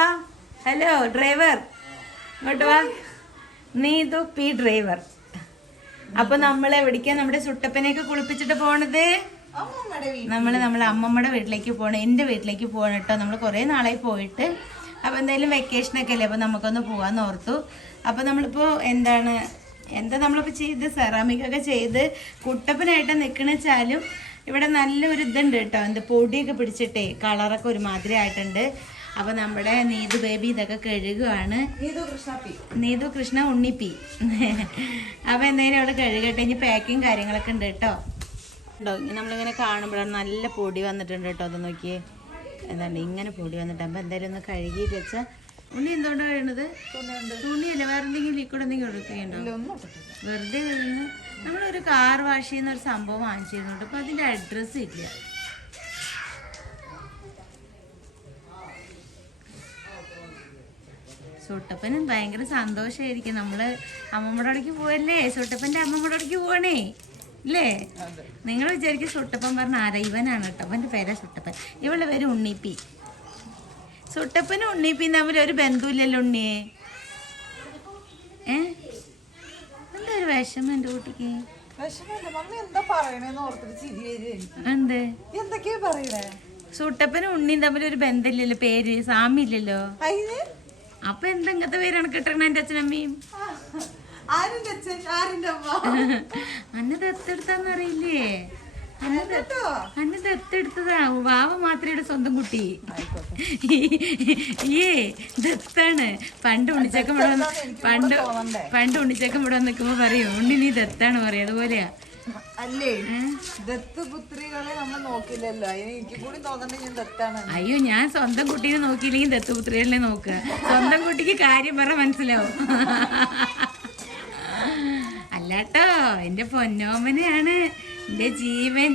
വാ. Hello driver ഇങ്ങോട്ട് വാ. നീതു പി ഡ്രൈവർ അപ്പൊ നമ്മൾ എവിടേക്കാ നമ്മുടെ സുട്ടപ്പനെയൊക്കെ കുളിപ്പിച്ചിട്ട് പോണത്? നമ്മൾ നമ്മളെ അമ്മമ്മയുടെ വീട്ടിലേക്ക് പോകണം എന്റെ വീട്ടിലേക്ക് പോകണം കേട്ടോ. നമ്മൾ കുറേ നാളായി പോയിട്ട്. അപ്പോൾ എന്തായാലും വെക്കേഷൻ ഒക്കെ അല്ലേ? അപ്പോൾ നമുക്കൊന്ന് പോകാമെന്ന് ഓർത്തു. അപ്പോൾ നമ്മളിപ്പോ എന്താണ്? എന്താ നമ്മളിപ്പോ ചെയ്ത്? സെറാമിക് ഒക്കെ ചെയ്ത് കുട്ടപ്പനായിട്ട് നിക്കണ വെച്ചാലും ഇവിടെ നല്ലൊരു ഇതുണ്ട് കേട്ടോ. എന്ത് പൊടിയൊക്കെ പിടിച്ചിട്ടേ കളറൊക്കെ ഒരുമാതിരി ആയിട്ടുണ്ട്. അപ്പോൾ നമ്മുടെ നീതു ബേബി ഇതൊക്കെ കഴുകുകയാണ് നീതു കൃഷ്ണ ഉണ്ണിപ്പി അപ്പോൾ എന്തായാലും അവിടെ കഴുകട്ടെ. ഇനി പാക്കിങ് കാര്യങ്ങളൊക്കെ ഉണ്ട് കേട്ടോ ഉണ്ടോ? ഇങ്ങനെ നമ്മളിങ്ങനെ കാണുമ്പോഴാണ് നല്ല പൊടി വന്നിട്ടുണ്ട് കേട്ടോ അത് നോക്കിയേ. എന്താണ്? ഇങ്ങനെ പൊടി വന്നിട്ട്. അപ്പോൾ എന്തായാലും ഒന്ന് കഴുകിയിട്ട് വെച്ചാൽ ഉണ്ണി എന്തുകൊണ്ടാണ് കഴിയണത് തുണിയല്ല? വേറെ എന്തെങ്കിലും ലിക്വിഡ് എന്തെങ്കിലും എടുക്കുകയുണ്ടോ? വെറുതെ നമ്മൾ നമ്മളൊരു കാർ വാഷ് ചെയ്യുന്ന ഒരു സംഭവം വാങ്ങിച്ചിരുന്നുണ്ട് അപ്പോൾ അതിന്റെ അഡ്രസ്സ് ഇല്ല. സുട്ടപ്പന് ഭയങ്കര സന്തോഷമായിരിക്കും നമ്മൾ അമ്മമ്മയുടെ അവിടേക്ക് പോവല്ലേ? സുട്ടപ്പന്റെ അമ്മമ്മയുടെ അവിടേക്ക് പോവണേ. ഇല്ലേ? നിങ്ങൾ വിചാരിക്കും സുട്ടപ്പൻ പറഞ്ഞ ആരാ? ഇവനാണ് കേട്ടോ. അവന്റെ പേരാ സുട്ടപ്പൻ ഇവളുടെ പേര് ഉണ്ണിപ്പി. സുട്ടപ്പനും ഉണ്ണിപ്പിയും തമ്മിൽ ഒരു ബന്ധുവില്ലല്ലോ ഉണ്ണിയെ? ഏ? എന്താ ഒരു വിഷമം എന്റെ കുട്ടിക്ക്? എന്താ എന്തൊക്കെയാ പറയണേ? സുട്ടപ്പനും ഉണ്ണിയും തമ്മിൽ ഒരു ബന്ധമില്ലല്ലോ. പേര് സാമില്ലല്ലോ അപ്പൊ എന്തെങ്കിലത്തെ പേരാണ് കിട്ടണ എന്റെ അച്ഛനമ്മയും? അന്നത് അച്ഛൻ? ആരിന്റെ അമ്മ? അന്ന ദത്തെടുത്താന്ന് അറിയില്ലേ? കേട്ടോ? അന്ന ദത്തെടുത്തതാ. വാവ മാത്രയുടെ സ്വന്തം കുട്ടി. ഏ ദത്താണ്. പണ്ട് ഉണ്ണിച്ചക്കം ഇവിടെ പണ്ട് പണ്ട് ഉണ്ണിച്ചക്കം ഇവിടെ നിൽക്കുമ്പോ പറയും ഉണ്ണി നീ ദത്താണ് പറയും. അതുപോലെയാ. അല്ലേ? ദത്തുപുത്രികളെ നമ്മൾ നോക്കില്ലല്ലോ. അതിന് എനിക്ക് കൂടി തോന്നണ്ടേ ഞാൻ ദത്താണ്. അയ്യോ ഞാൻ സ്വന്തം കുട്ടീനെ നോക്കിയില്ലെങ്കിൽ ദത്തുപുത്രികളെ നോക്കുക സ്വന്തം കുട്ടിക്ക് കാര്യം പറ മനസ്സിലാവും. അല്ലാട്ടോ എന്റെ പൊന്നോമനെയാണ് എന്റെ ജീവൻ.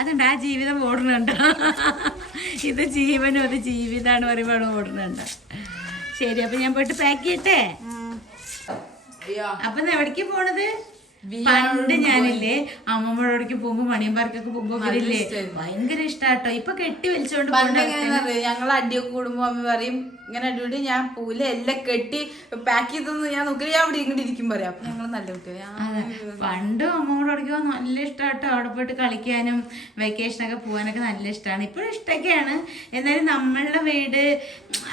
അതുണ്ട് ആ ജീവിതം ഓടണുണ്ടോ ഇത് ജീവനും അത് ജീവിതമാണ് പറയുമ്പോൾ ഓടുന്നുണ്ട്. ശരി അപ്പൊ ഞാൻ പോയിട്ട് പാക്ക് ചെയ്യട്ടെ? അപ്പൊ എവിടേക്ക് പോണത്? പണ്ട് ഞാനില്ലേ അമ്മമ്മയോടേക്ക് പോകുമ്പോ മണിയമ്പാർക്കൊക്കെ പോകുമ്പോ ഇവരില്ലേ ഭയങ്കര ഇഷ്ടാട്ടോ. ഇപ്പൊ കെട്ടി വലിച്ചോണ്ട് ഞങ്ങൾ അടിയൊക്കെ കൂടുമ്പോ അമ്മ പറയും ഇങ്ങനെ അടിപൊളി ഞാൻ പൂല എല്ലാം കെട്ടി പാക്ക് ചെയ്തൊന്ന് ഞാൻ നോക്കി ഞാൻ അവിടെ ഇങ്ങോട്ട് ഇരിക്കും പറയാം. ഞങ്ങൾ നല്ല നല്ല പണ്ട് പണ്ടും അമ്മയോടൊക്കെ നല്ല ഇഷ്ടമാട്ടോ അവിടെ പോയിട്ട് കളിക്കാനും വെക്കേഷനൊക്കെ പോകാനൊക്കെ നല്ല ഇഷ്ടമാണ് ഇപ്പോഴും ഇഷ്ടമൊക്കെയാണ് എന്നാലും നമ്മളുടെ വീട്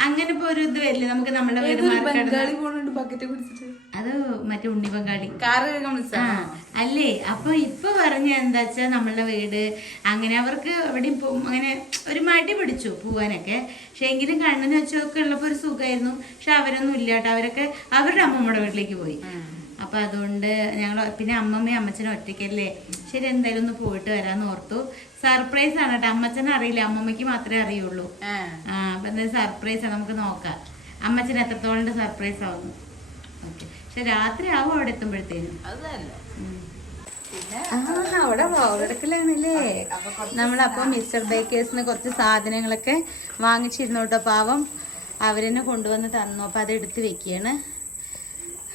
അങ്ങനെ ഇപ്പൊ ഒരു ഇത് വരില്ല? നമുക്ക് നമ്മളുടെ വീട് ബംഗാളി പോണുണ്ട് ബക്കറ്റ് കുടിച്ചിട്ട് അത് മറ്റേ ഉണ്ണി ബംഗാളി. കാറ് അല്ലേ? അപ്പൊ ഇപ്പൊ പറഞ്ഞ എന്താ വെച്ചാ നമ്മളുടെ വീട് അങ്ങനെ അവർക്ക് എവിടെയും അങ്ങനെ ഒരു മടി പിടിച്ചു പോവാനൊക്കെ. പക്ഷെ എങ്കിലും കണ്ണിന് വെച്ചൊക്കെ ഉള്ളപ്പോ ഒരു സുഖമായിരുന്നു പക്ഷെ അവരൊന്നും ഇല്ല കേട്ടോ അവരൊക്കെ അവരുടെ അമ്മമ്മയുടെ വീട്ടിലേക്ക് പോയി. അപ്പൊ അതുകൊണ്ട് ഞങ്ങൾ പിന്നെ അമ്മമ്മയും അമ്മച്ചനും ഒറ്റയ്ക്കല്ലേ? ശരി എന്തായാലും ഒന്ന് പോയിട്ട് വരാന്ന് ഓർത്തു. സർപ്രൈസ് ആണ് കേട്ടോ. അമ്മച്ചനെ അറിയില്ല. അമ്മമ്മയ്ക്ക് മാത്രമേ അറിയുള്ളൂ. ആ. ആ അപ്പൊ എന്തായാലും സർപ്രൈസ് ആണ്. നമുക്ക് നോക്കാം. അമ്മച്ചന് എത്രത്തോളം സർപ്രൈസ് ആവുന്നു. ഓക്കെ പക്ഷെ രാത്രി ആവും അവിടെ എത്തുമ്പോഴത്തേനും. ആ, അവിടെ വോളെടുക്കലാണല്ലേ നമ്മളപ്പോൾ മിസ്റ്റർ ബേക്കേഴ്സിന് കുറച്ച് സാധനങ്ങളൊക്കെ വാങ്ങിച്ചിരുന്നു കേട്ടോ പാവം. അവരെന്നെ കൊണ്ടുവന്ന് തന്നു. അപ്പം അത് എടുത്ത് വെക്കുകയാണ്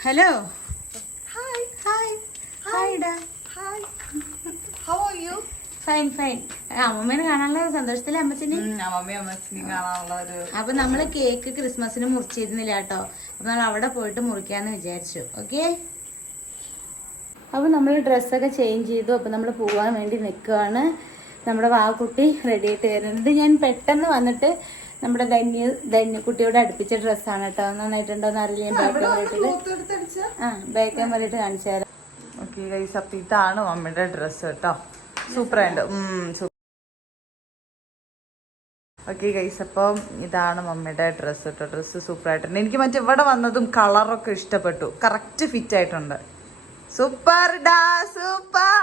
ഹലോ ഹായ് ഹായ് ഹായ് ഡാ. Hi how are you fine fine അമ്മമ്മേനെ കാണാനുള്ള സന്തോഷത്തിലെ അമ്മച്ചിനെ? അമ്മമ്മ അമ്മച്ചിനും കാണാനുള്ള ഒരു അപ്പൊ നമ്മൾ കേക്ക് ക്രിസ്മസിന് മുറിച്ചിരുന്നില്ല കേട്ടോ. അപ്പൊ നമ്മൾ അവിടെ പോയിട്ട് മുറിക്കാന്ന് വിചാരിച്ചു ഓക്കെ അപ്പൊ നമ്മൾ ഡ്രസ്സൊക്കെ ചേഞ്ച് ചെയ്തു അപ്പൊ നമ്മൾ പോകാൻ വേണ്ടി നിൽക്കുവാണ് നമ്മുടെ വാക്കുട്ടി റെഡി ആയിട്ട് വരുന്നുണ്ട്. ഞാൻ പെട്ടെന്ന് വന്നിട്ട് നമ്മുടെ ധന്യ ധന്യക്കുട്ടിയോട് അടുപ്പിച്ച ഡ്രസ്സാണ് കേട്ടോ. നന്നായിട്ടുണ്ടോ എന്ന് അറിയില്ല ബാക്ക് ക്യാമറയിട്ട് ആ ബാക്ക് ക്യാമറയിട്ട് കാണിച്ചു തരാം. ഓക്കെ ഇതാണ് മമ്മിയുടെ ഡ്രസ്സ് കേട്ടോ. സൂപ്പറായിട്ട് ഓക്കെ ഗൈസ് അപ്പം ഇതാണ് മമ്മിയുടെ ഡ്രസ്സ് കേട്ടോ ഡ്രസ്സ് സൂപ്പറായിട്ടുണ്ട്. എനിക്ക് മറ്റേ ഇവിടെ വന്നതും കളറൊക്കെ ഇഷ്ടപ്പെട്ടു. കറക്റ്റ് ഫിറ്റ് ആയിട്ടുണ്ട്. സൂപ്പർ ഡാ സൂപ്പർ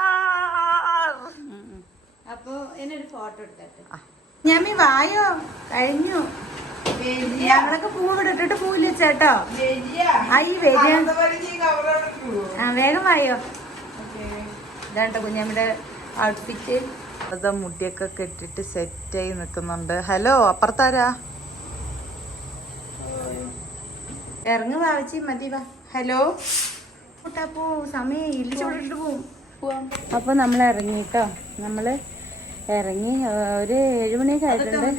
അപ്പൊ എന്നൊരു ഫോട്ടോ എടുത്തിട്ട്. ഞാമി വായോ? കഴിഞ്ഞു. ഞങ്ങളൊക്കെ പൂ ഇവിടെ ഇട്ടിട്ട് പോവില്ല ചേട്ടോ? ആയി വരിക ആ വേഗം വായോ. ഇതാട്ടോ കുഞ്ഞമ്മയുടെ ഔട്ട്ഫിറ്റ് അതാ മുടിയൊക്കെ കെട്ടിട്ട് സെറ്റായി നിൽക്കുന്നുണ്ട് ഹലോ അപ്പുറത്താരാ? ഇറങ്ങു വാവച്ചി മതി വാ. ഹലോ? പോ സമയം ഇല്ല. ചോടിട്ട് പോവും അപ്പൊ നമ്മൾ ഇറങ്ങിട്ടോ നമ്മൾ ഇറങ്ങി ആ, ഒരു ഏഴുമണിയൊക്കെ ആയിട്ടുണ്ട്.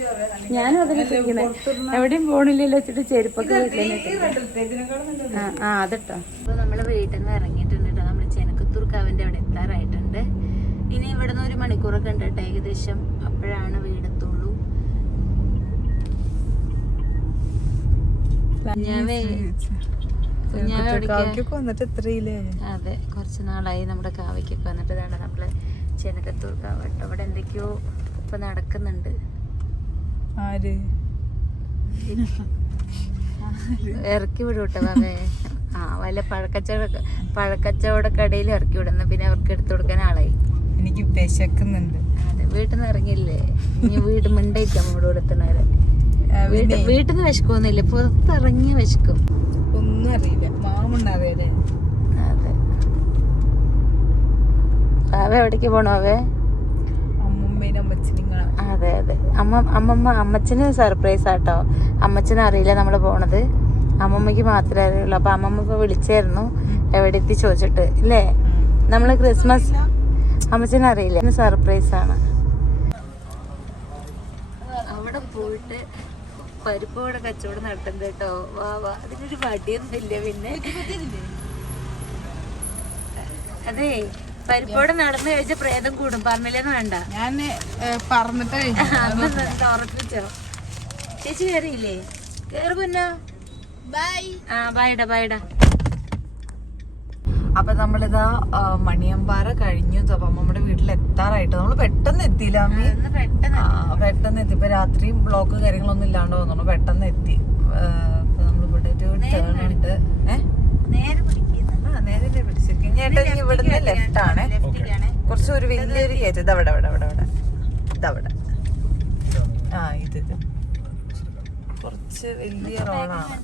ഞാനും അതിലിരിക്കണേ എവിടെയും പോണില്ലല്ലോ വെച്ചിട്ട് ചെരുപ്പൊക്കെ ആ ആ അതിട്ടോ. അപ്പൊ നമ്മൾ വീട്ടിൽ നിന്ന് ഇറങ്ങിയിട്ടുണ്ട് കേട്ടോ നമ്മൾ ചെനക്കത്തൂർ കാവിന്റെ അവിടെ എത്താറായിട്ടുണ്ട്. ഇനി ഇവിടുന്ന് ഒരു മണിക്കൂറൊക്കെ ഉണ്ട് കേട്ടോ ഏകദേശം. അപ്പോഴാണ് വീടെത്തുള്ളൂ. അതെ കുറച്ച് നാളായി നമ്മുടെ കാവയ്ക്കൊക്കെ വന്നിട്ട് ഇതാണ് നമ്മൾ ചെനക്കത്തൂർ കാവ് കേട്ടോ അവിടെ എന്തൊക്കെയോ ഇപ്പൊ നടക്കുന്നുണ്ട്. ഇറക്കി വിടും കേട്ടോ ബാബേ. ആ വല്ല പഴക്കച്ചവട പഴക്കച്ചവട കടയിൽ ഇറക്കി വിടുന്നു. പിന്നെ അവർക്ക് എടുത്തു കൊടുക്കാൻ ആളായി. എനിക്ക് വിശക്കുന്നുണ്ട്. അതെ വീട്ടിൽ നിന്ന് ഇറങ്ങിയില്ലേ? ഇനി വീട് മിണ്ടായിരിക്കാം നമ്മുടെ കൂടെ എത്തണേ വീട്ടിൽ നിന്ന് വിശക്കൊന്നുമില്ല പുറത്തിറങ്ങി വിശക്കും. ഒന്നും അറിയില്ല. മാമുണ്ടാവേലേ അതെ. അവ എവിടേക്ക് പോണോ അവേ? അതെ അതെ. അമ്മ അമ്മമ്മ അമ്മച്ചന് സർപ്രൈസ് ആട്ടോ. അമ്മച്ചന് അറിയില്ല നമ്മൾ പോണത്. അമ്മമ്മയ്ക്ക് മാത്രമേ അറിയുള്ളൂ. അപ്പൊ അമ്മമ്മ ഇപ്പൊ വിളിച്ചായിരുന്നു. എവിടെ എത്തി ചോദിച്ചിട്ട്. ഇല്ലേ? നമ്മൾ ക്രിസ്മസ് അമ്മച്ചന് അറിയില്ല സർപ്രൈസ് ആണ്. അവിടെ പോയിട്ട് പരിപ്പോടെ കച്ചവടം നടത്തണ്ട കേട്ടോ. വാ വാ. അതിനൊരു വടിയൊന്നുമില്ല പിന്നെ. അതെ പരിപ്പോടെ നടന്നു കഴിച്ച പ്രേതം കൂടും. പറഞ്ഞില്ലെന്ന് വേണ്ട. ഞാൻ പറഞ്ഞിട്ട് ഉറപ്പിച്ചോ ചേച്ചി കയറിയില്ലേ കേറ് പിന്നെ. ബൈ. ആ ബൈഡാ ബൈഡാ അപ്പൊ നമ്മളിതാ മണിയമ്പാറ കഴിഞ്ഞു. അപ്പൊ നമ്മുടെ വീട്ടിൽ എത്താറായിട്ട് നമ്മൾ പെട്ടെന്ന് എത്തിയില്ല അമ്മി. പെട്ടെന്ന് ആ, പെട്ടെന്ന് എത്തി. ഇപ്പൊ രാത്രി ബ്ലോക്ക് കാര്യങ്ങളൊന്നും ഇല്ലാണ്ട് തോന്നുന്നു പെട്ടെന്ന് എത്തി. നമ്മളിവിടെ ഒരു ടേൺ ഉണ്ട്. നേരെ പിടിക്കുന്നു ആ നേരെ പിടിച്ചിരിക്കും. ചേട്ടാ ഇനി ഇവിടുന്ന് ലെഫ്റ്റ് ആണ്. കുറച്ച് ഒരു വലിയൊരു കയറ്റം ഇതവിടെ അവിടെ അവിടെ അവിടെ. ഇതവിടെ. ആ ഇത്. ഇത് കുറച്ച് വലിയ റോഡാണ്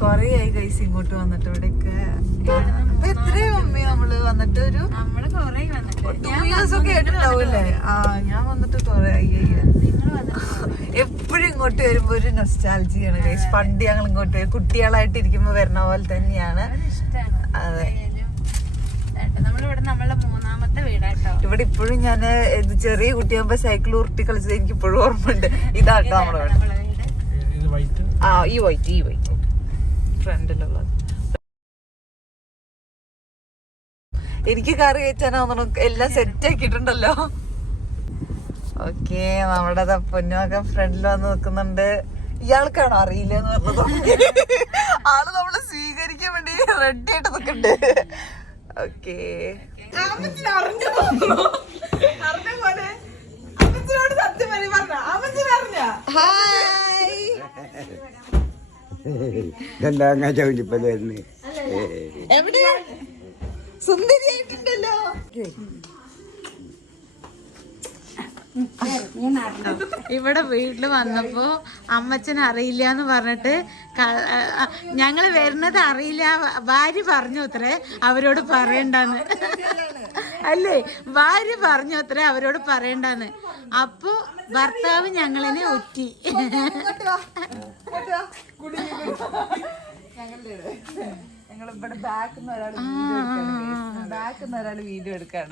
കൊറേ ആയി കൈസ് ഇങ്ങോട്ട് വന്നിട്ട് ഇവിടെയൊക്കെ ഇപ്പൊ എത്രയും മമ്മി നമ്മൾ വന്നിട്ട് ഒരു ടൂ ഇയേഴ്സ് ഒക്കെ ആ ഞാൻ വന്നിട്ട് കൊറേ ആയി എപ്പോഴും ഇങ്ങോട്ട് വരുമ്പോ ഒരു നൊസ്റ്റാലജിയാണ് കൈസ് പണ്ട് ഞങ്ങൾ ഇങ്ങോട്ട് വരും. കുട്ടികളായിട്ട് ഇരിക്കുമ്പോ വരുന്ന പോലെ തന്നെയാണ്. ഇഷ്ടമാണ് അതെ. ഇവിടെ ഇപ്പോഴും ഞാൻ ചെറിയ കുട്ടിയാകുമ്പോ സൈക്കിൾ ഉരുട്ടി കളിച്ചത് എനിക്ക് ഇപ്പോഴും ഓർമ്മയുണ്ട് ഇതാട്ടോ ഇവിടെ നമ്മളെ ആ ഈ വൈറ്റ് ഈ വൈറ്റ് ഫ്രണ്ടിലുള്ളത്. എനിക്ക് കറി വെച്ചാനോ എല്ലാം സെറ്റ് ആക്കിയിട്ടുണ്ടല്ലോ. ഓക്കേ നമ്മുടെ പൊന്നുമൊക്കെ ഫ്രണ്ടിൽ വന്ന് നിൽക്കുന്നുണ്ട്. ഇയാൾക്കാണോ അറിയില്ല എന്ന് പറഞ്ഞത് ആൾ നമ്മൾ സ്വീകരിക്കാൻ വേണ്ടി റെഡി ആയിട്ട് നിൽക്കണ്ട് ഓക്കെ ഹായ് ഇതെന്താ ചോദിച്ചപ്പോ വരുന്നത് എവിടെ സുന്ദരിയായിട്ടുണ്ടല്ലോ. ഇവിടെ വീട്ടിൽ വന്നപ്പോ അമ്മച്ചൻ അറിയില്ല എന്ന് പറഞ്ഞിട്ട് ഞങ്ങൾ വരുന്നത് അറിയില്ല ഭാര്യ പറഞ്ഞു അത്രേ അവരോട് പറയണ്ടെന്ന്. അല്ലേ? ഭാര്യ പറഞ്ഞു അത്ര അവരോട് പറയണ്ടെന്ന്. അപ്പൊ ഭർത്താവ് ഞങ്ങളിനെ ഒറ്റി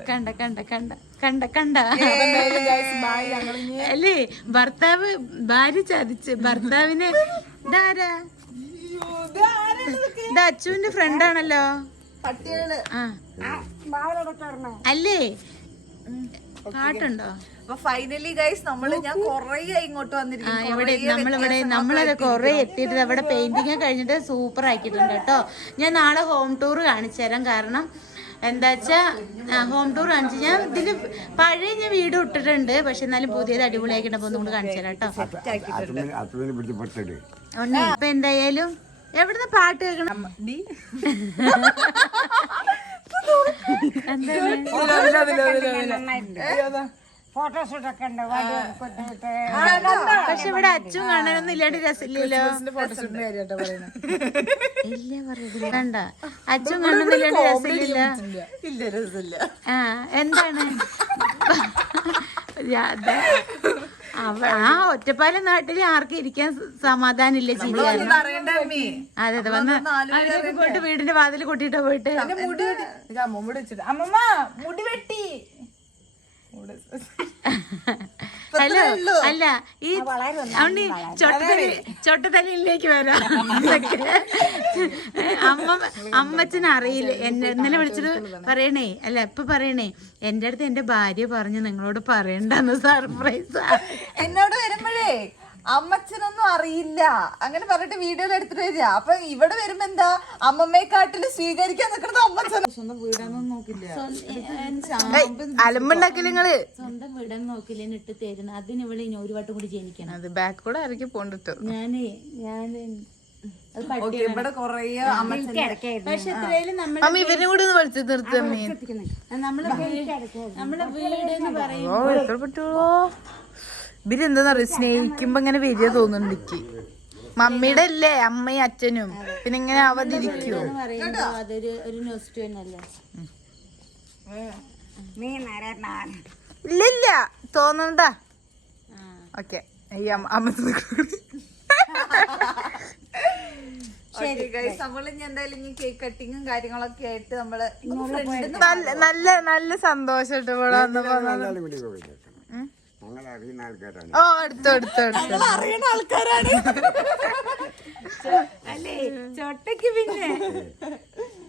കണ്ട കണ്ട കണ്ട കണ്ട അല്ലേ? ഭർത്താവ് ഭാര്യ ചതിച്ച്. ഭർത്താവിന് ഇതാരാ? ഇത് അച്ചുവിന്റെ ഫ്രണ്ടാണല്ലോ പട്ടികൾ. ആ. അല്ലേ? പാട്ടുണ്ടോ? അപ്പൊ ഫൈനലി ഗൈസ് നമ്മൾ ഞാൻ കൊറേ ഇങ്ങോട്ട് വന്നിരിക്കുന്നു. ഇവിടെ നമ്മളിവിടെ നമ്മളത് കുറെ എത്തിയിട്ട് അവിടെ പെയിന്റിങ് കഴിഞ്ഞിട്ട് സൂപ്പർ ആക്കിയിട്ടുണ്ട് കേട്ടോ. ഞാൻ നാളെ ഹോം ടൂർ കാണിച്ചു തരാം. കാരണം എന്താ വെച്ചാ ഹോം ടൂർ കാണിച്ചു ഞാൻ ഇതിൽ പഴയ ഞാൻ വീട് ഇട്ടിട്ടുണ്ട്. പക്ഷെ എന്നാലും പുതിയത് അടിപൊളിയാക്കിയിട്ട് അപ്പൊ ഒന്നും കാണിച്ചു തരാം കേട്ടോ. അപ്പൊ എന്തായാലും എവിടുന്ന് പാട്ട് കേൾക്കണം? പക്ഷെ ഇവിടെ അച്ഛൻ കാണാനൊന്നും ഇല്ലാണ്ട് രസമില്ലല്ലോ. ഇല്ല അച്ഛൻ കാണാനൊന്നും ഇല്ലാണ്ട് രസമില്ല. ഇല്ല രസമില്ല. ആ എന്താണ്? ആ ഒറ്റപ്പാലം നാട്ടിൽ ആർക്കും ഇരിക്കാൻ സമാധാനമില്ല ചിരിയാണ് അതെ അതെ വന്ന് അവരൊക്കെ പോയിട്ട് വീടിന്റെ വാതിൽ കൊട്ടിട്ടോ പോയിട്ട്. അമ്മമ്മ മുടി വെട്ടി. ഹലോ അല്ല ഈ അവന് ചൊട്ടത്തലി ചൊട്ടതലിയിലേക്ക് വരാം. അമ്മ അമ്മച്ചന് അറിയില്ല. എന്നെ ഇന്നലെ വിളിച്ചിട്ട് പറയണേ അല്ല ഇപ്പൊ പറയണേ എന്റെ അടുത്ത് എന്റെ ഭാര്യ പറഞ്ഞു നിങ്ങളോട് പറയണ്ടെന്ന് സർപ്രൈസ്. എന്നോട് വരുമ്പോഴേ അമ്മച്ചനൊന്നും അറിയില്ല. അങ്ങനെ പറഞ്ഞിട്ട് വീഡിയോയിൽ എടുത്തിട്ട് വരിക. അപ്പൊ ഇവിടെ വരുമ്പോ എന്താ? അമ്മമ്മയെക്കാട്ടിൽ സ്വീകരിക്കാൻ നിൽക്കുന്നത് അമ്മച്ചൻ സ്വന്തം വീടാന്നൊന്നും നോക്കില്ല. അലമ്പുണ്ടാക്കില്ല സ്വന്തം വീടം നോക്കില്ല ഇട്ട് തരുന്ന. അതിന് ഇവിടെ ഇനി ഒരു വട്ടം കൂടി ജനിക്കണം. അത് ബാക്ക് കൂടെ ഇറക്കി പോണ്ടിട്ട് ഞാനേ ഞാൻ ഇവരെ കൂടെ ഒന്ന് പഠിച്ചു നിർത്തമ്മേ നമ്മളെ വീട് നമ്മളെ വീട് എന്ന് പറയും ഓ എത്ര പറ്റുള്ളൂ ഇവർ എന്താ സ്നേഹിക്കുമ്പോ ഇങ്ങനെ വരിക തോന്നുന്നുണ്ട് എനിക്ക്. മമ്മിയുടെ അല്ലേ അമ്മയും അച്ഛനും. പിന്നെ ഇങ്ങനെ അവതിരിക്കോ. ഇല്ല ഇല്ല തോന്നണ്ടാ? ഓക്കെ. ഈ അമ്മ നമ്മൾ നല്ല നല്ല സന്തോഷം ഇവിടെ വന്നപ്പോ. ഞങ്ങൾ അറിയുന്ന ആൾക്കാരാണ്. ഓ എടുത്തു എടുത്തു എടുത്തു അറിയുന്ന ആൾക്കാരാണ്. അല്ലേ? ചൊട്ടയ്ക്ക് പിന്നെ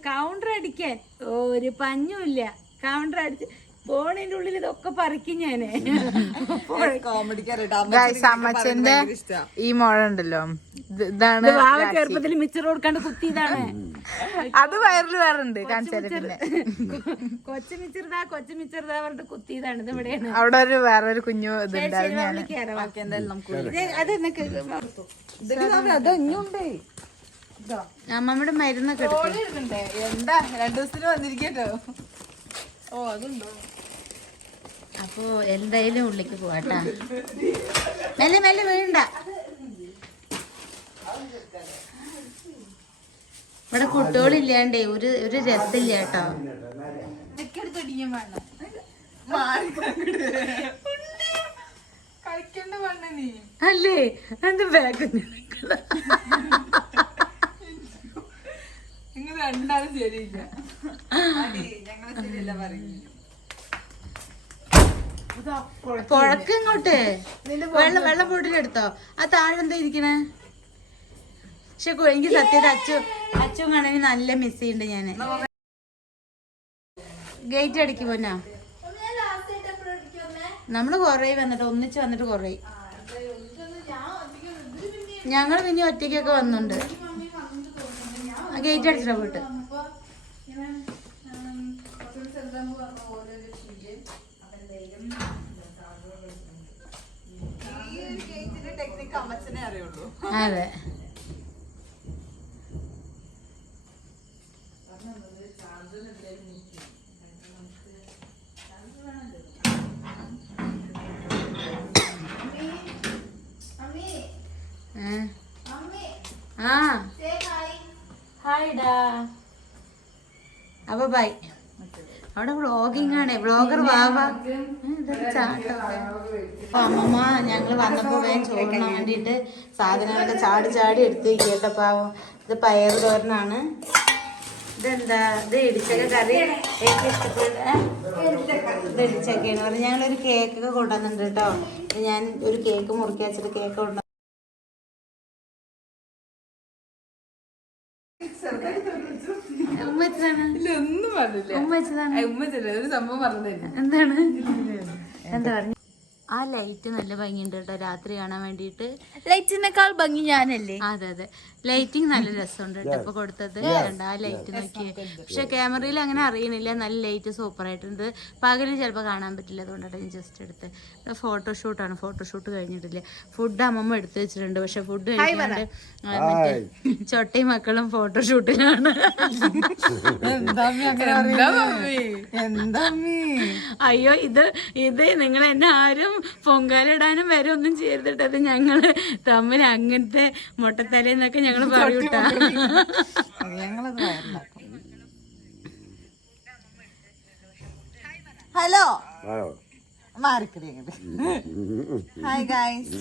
കൗണ്ടർ അടിക്കാൻ ഒരു പഞ്ഞുമില്ല കൗണ്ടർ അടിച്ച് ഫോണിന്റെ ഉള്ളിൽ ഇതൊക്കെ പറിക്കും ഞാൻ. അമ്മച്ചന്റെ ഈ മുഴ ഉണ്ടല്ലോ ഇതാണ് വാവ ചെറുപ്പത്തിൽ മിച്ചർ കൊടുക്കാണ്ട് കുത്തിയതാണ്. അത് വയറിൽ വേറുണ്ട് കൊച്ചു മിച്ചറുതാ കൊച്ചു മിച്ചറുതാ പറഞ്ഞിട്ട് കുത്തിയതാണ് ഇത് ഇവിടെയാണ്. അവിടെ ഒരു വേറൊരു കുഞ്ഞു ഇതുണ്ട് അമ്മമ്മയുടെ മരുന്നൊക്കെ എന്താ രണ്ടു ദിവസത്തിന് വന്നിരിക്കട്ടോ? ഓ അതുണ്ടോ? അപ്പോ എന്തായാലും ഉള്ളിക്ക് പോവാട്ടാ. മെല്ലെ മെല്ലെ വീണ്ട ഇവിടെ കുട്ടികളില്ലാണ്ടേ ഒരു ഒരു രസമില്ല കേട്ടോ അല്ലേ എന്ത് ബാഗ് നിങ്ങൾ രണ്ടാളും ശരിയില്ല. ഞങ്ങൾ ശരിയല്ല പറയുന്നത്. പുഴക്ക് ഇങ്ങോട്ട്. വെള്ളം വെള്ളം ബോട്ടിലെടുത്തോ ആ താഴെ എന്താ ഇരിക്കണേ? പക്ഷെ എനിക്ക് സത്യത അച്ചു അച്ചു കാണാൻ നല്ല മിസ് ചെയ്യണ്ട് ഞാൻ. ഗേറ്റ് അടിക്ക് പോന്നാ. നമ്മൾ കൊറേ വന്നിട്ട് ഒന്നിച്ച് വന്നിട്ട് കൊറേ. ഞങ്ങൾ പിന്നെ ഒറ്റയ്ക്കൊക്കെ വന്നുണ്ട്. ഗേറ്റ് അടിച്ചിട്ടാ പോയിട്ട് ഈ ഒരു ഗെയിമിന്റെ ടെക്നിക്ക് അമ്മച്ചനെ അറിയുള്ളൂ അതെ? ആ. ഹായ് ഡാ. അപ്പൊ ബൈ അവിടെ വ്ളോഗിങ് ആണ് വ്ളോഗർ വാവ. അമ്മമ്മ ഞങ്ങൾ വന്നപ്പോ വേഗം ചോറിന് വേണ്ടിയിട്ട് സാധനങ്ങളൊക്കെ ചാടി ചാടി എടുത്ത് കേട്ടോ പാവം. ഇത് പയർ തോരനാണ്. ഇതെന്താ? ഇത് ഇടിച്ചക്ക കറി. എനിക്ക് ഇഷ്ടപ്പെട്ട ഇത് ഇടിച്ചക്കയാണ്. പറഞ്ഞ് ഞങ്ങളൊരു കേക്കൊക്കെ കൊണ്ടുവന്നിട്ടുണ്ട് കേട്ടോ. ഞാൻ ഒരു കേക്ക് മുറുക്കി വെച്ചിട്ട് കേക്ക് കൊണ്ടു ഒന്നും പറഞ്ഞില്ല. ഉമ്മ ഒരു സംഭവം പറഞ്ഞില്ല എന്താണ്? എന്താ പറഞ്ഞു ആ ലൈറ്റ് നല്ല ഭംഗിയുണ്ട് കേട്ടോ. രാത്രി കാണാൻ വേണ്ടിയിട്ട്. ലൈറ്റിനേക്കാൾ ഭംഗി ഞാനല്ലേ? അതെ അതെ. ലൈറ്റിംഗ് നല്ല രസമുണ്ട് കേട്ടോ. ഇപ്പൊ കൊടുത്തത് കണ്ട ആ ലൈറ്റ് നോക്കി പക്ഷെ ക്യാമറയിൽ അങ്ങനെ അറിയണില്ല. നല്ല ലൈറ്റ് സൂപ്പർ ആയിട്ടുണ്ട്. പകൽ ചിലപ്പോൾ കാണാൻ പറ്റില്ല അതുകൊണ്ടാണ് ഞാൻ ജസ്റ്റ് എടുത്ത്. ഫോട്ടോഷൂട്ടാണ് ഫോട്ടോഷൂട്ട് കഴിഞ്ഞിട്ടില്ല. ഫുഡ് അമ്മമ്മ എടുത്തു വെച്ചിട്ടുണ്ട്. പക്ഷെ ഫുഡ് കഴിക്കാണ്ട് മറ്റേ ചൊട്ടയും മക്കളും ഫോട്ടോഷൂട്ടിലാണ് എന്താ അയ്യോ ഇത് ഇത് നിങ്ങൾ എന്നെ ആരും പൊങ്കാലിടാനും വരെ ഒന്നും ചെയ്തിട്ടത് അത് ഞങ്ങൾ തമ്മിൽ അങ്ങനത്തെ മുട്ടത്തലേന്നൊക്കെ ഞങ്ങൾ പറയൂട്ട ഹലോ? മാറിക്കടി ഹായ് ഗായ്സ്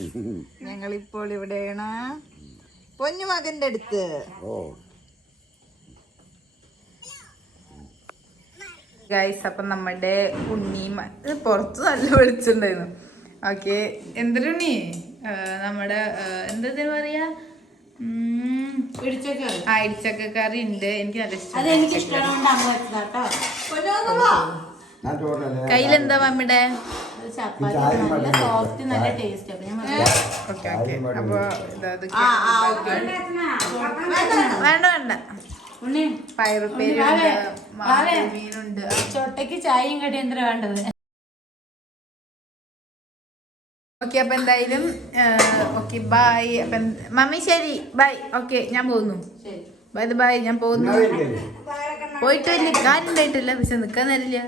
ഞങ്ങൾ ഇപ്പോൾ ഇവിടെയാണ് പൊന്നുമകന്റെ അടുത്ത്. ഓ. ഗൈസ് അപ്പം നമ്മുടെ ഉണ്ണി പുറത്ത് നല്ല വെളിച്ചുണ്ടായിരുന്നു ഓക്കെ. എന്തരണി? നമ്മുടെ എന്താ പറയാ? ആ ഇടിച്ചക്ക കറി ഉണ്ട്. എനിക്ക് നല്ല ഇഷ്ടം കയ്യിലെന്താ മമ്മിയുടെ വേണ്ട വേണ്ട ഉണ്ണി. പയറുപ്പേരി. മീനുണ്ട്. ചൊട്ടയ്ക്ക് ചായയും കടി എന്താ വേണ്ടത്? ഓക്കെ അപ്പൊ എന്തായാലും ഓക്കെ ബൈ അപ്പൊ മമ്മി ശരി ബൈ ഓക്കെ ഞാൻ പോകുന്നു. ശരി. ബൈ ബൈ ഞാൻ പോകുന്നു? പോയിട്ട് വലിയ കാര്യം ഉണ്ടായിട്ടില്ല പക്ഷെ നിക്കാൻ നേരില്ല